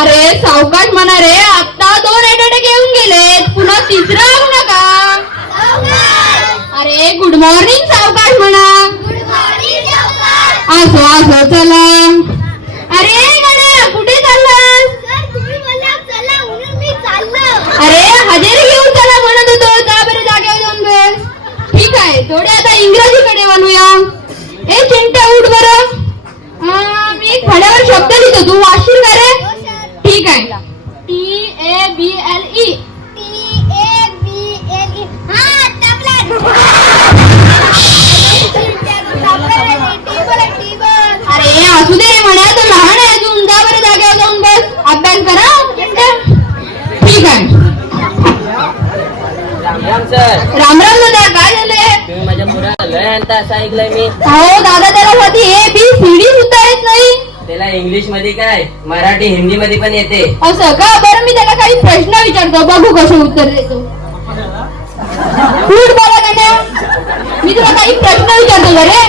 अरे सावकाश म्हणा रे आता दोन एटाटे घेऊन गेलेत. पुन्हा तिसरा आणू नका. अरे गुड मॉर्निंग सावकाश म्हणा. असो असो चला. अरे कुठे चाललास? अरे हजेरी घेऊन चला म्हणत होतो. जा बरं जागेवर जाऊन बस ठीक आहे थोडे आता इंग्रजीकडे वळूया. ए चिंट्या उठ बरं. मी एक फळ्यावर शब्द लिहितो. तू वाचशील का रे? ठीक आहे. T A B L E अरे असू दे म्हणा तो लहान आहे अजून जा बरं जागेवर जाऊन बस. अभ्यास करा चिंट्या ठीक आहे. राम राम सर. राम राम दादा काय झालंय? तुम्ही माझ्या मुलाला लय आणता असं ऐकलंय मी. हो दादा मध्ये काय? मराठी हिंदी मध्ये पण येते. असं का? बरं मी त्याला काही प्रश्न विचारतो. बघू कसं उत्तर देतो. उठ बोला गण्या मी तुला काही प्रश्न विचारतो बरे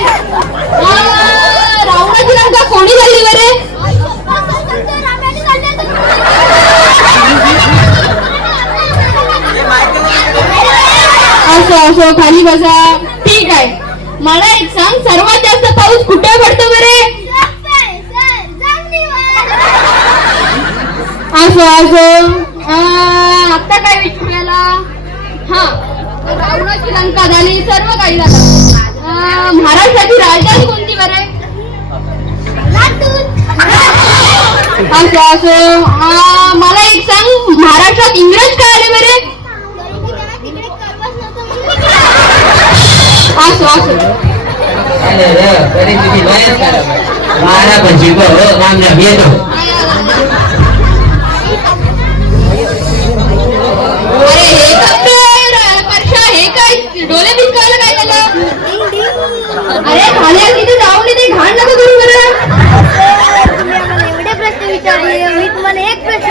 रावणाची लंका कोणी झाली बरे असं असो खाली बसा. ठीक आहे. मला एक सांग सर्वात जास्त पाऊस कुठे पडतो बरे असं असं अं, आता काय विचारायला हा. रावणाची लंका झाली सर्व काही झालं महाराष्ट्राची राजधानी कोणती बरे? असं असं अं, मला एक सांग महाराष्ट्रात इंग्रज काय आले बरे? असं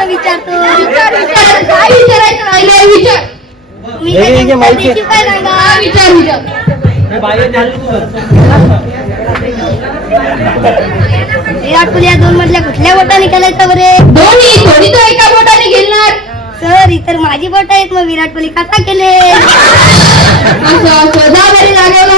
विचारतो. विचार. विचार काय विचारायचं राहिलंय विचार मी त्याच्या उत्तर काय सांगा हा विचार विचार. विराट कोहली या दोन मधल्या कुठल्या बोटा निघालायचा बरे? दोन्ही थोडी तो एका बोटाने घेणार सर इतर माझी बोट आहेत मग विराट कोहली कसा केले असं असं. जा बरी जागेवर.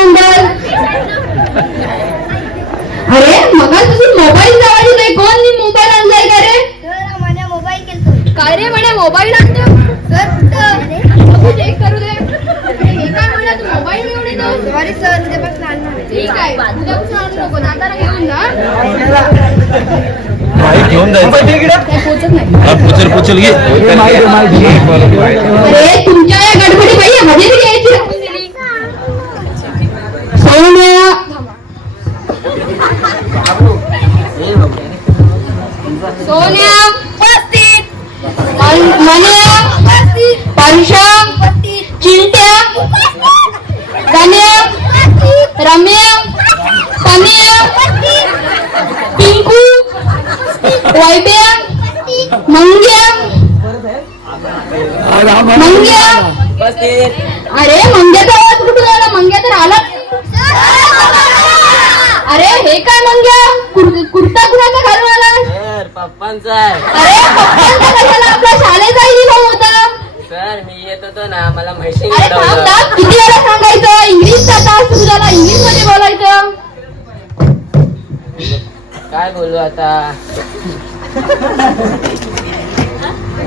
माईक घेऊन जायचं. काय पोचत नाही. पुचल पुचल घे. अरे तुमच्या या गडबडी बाई हजेरी घ्यायची राहून गेली. सौम्या सोन्या मन- मन्या परशा चिंट्या गण्या अरे मंग्याचा आवाज कुठून आला? मंग्या तर आला. अरे हे काय मंग्या? कुर- कुर्ता कुणाचा घालून आला? सर पप्पांचा आहे. अरे पप्पांचा कशाला? आपला शाळेचा युनिफॉर्म होता. सर मी येत होतो ना मला म्हैशी अरे थांब उडवलं. थांब. किती वेळा सांगायचं? इंग्लिशचा तास सुरू झाला इंग्लिशमध्ये बोलायचं. काय बोलू आता?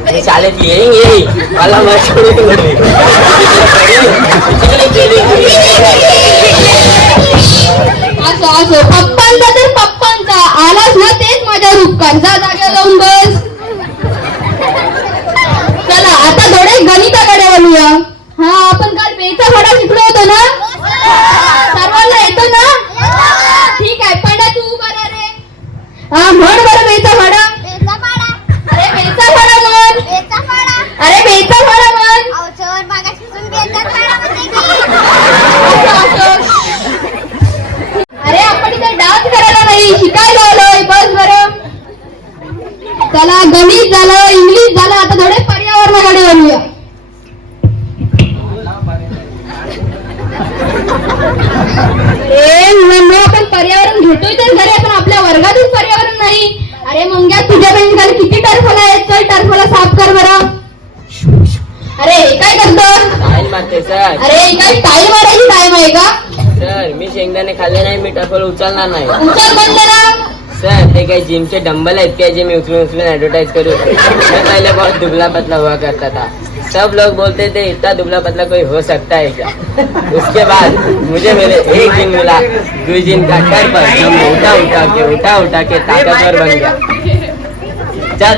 शाळेत येईन येईन मला म्हैशी असो असो. पप्पांचा तर पप्पांचा. आलाच ना तेच माझ्या उपकार जा जागा बस. चला आता थोडे गणिताकडे वळूया. हा आपण काल बेचा फडा शिकलो होतो ना? सर्वांना येतो ना? ठीक आहे पण तू उभा रे. हा म्हण बरं बेचा फडा. चला गणित झालं इंग्लिश झालं आता थोडे पर्यावरणाकडे वळूया ए मुलांनो आपण पर्यावरण घेतोय तर खरे पण आपल्या वर्गातच पर्यावरण नाही. अरे मंग्या तुझ्या बहिणीकडे किती टर्फला आहेत? चल टर्फला साफ कर बरं. अरे हे काय करतो? सर अरे हे काय टाळी मारायची टाइम आहे का? सर मी शेंगदाणे खाल्ले नाही मी टफल उचलणार नाही. उचल बंद ना सर ते काही जिमचे डंबल आहेत क्या? जे मैं करूँ. मैं पहले बहुत दुबला पतला हुआ करता था. सब लोग बोलते थे इतना दुबला पतला कोई हो सकता है क्या? उसके बाद मुझे मेरे एक दिन मिला दो दिन का कर पर जो उठा उठा के उठा उठा के ताकतवर बन गया। चल।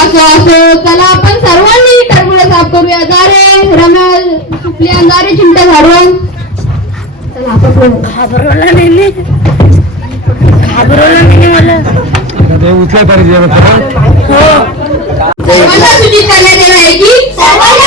असं असं चला आपण सर्वांनी टरबुड साफ़ करूया झाडून चला आपण करू. घाबरवला नाही मी. घाबरवला नाही मला. करण्यात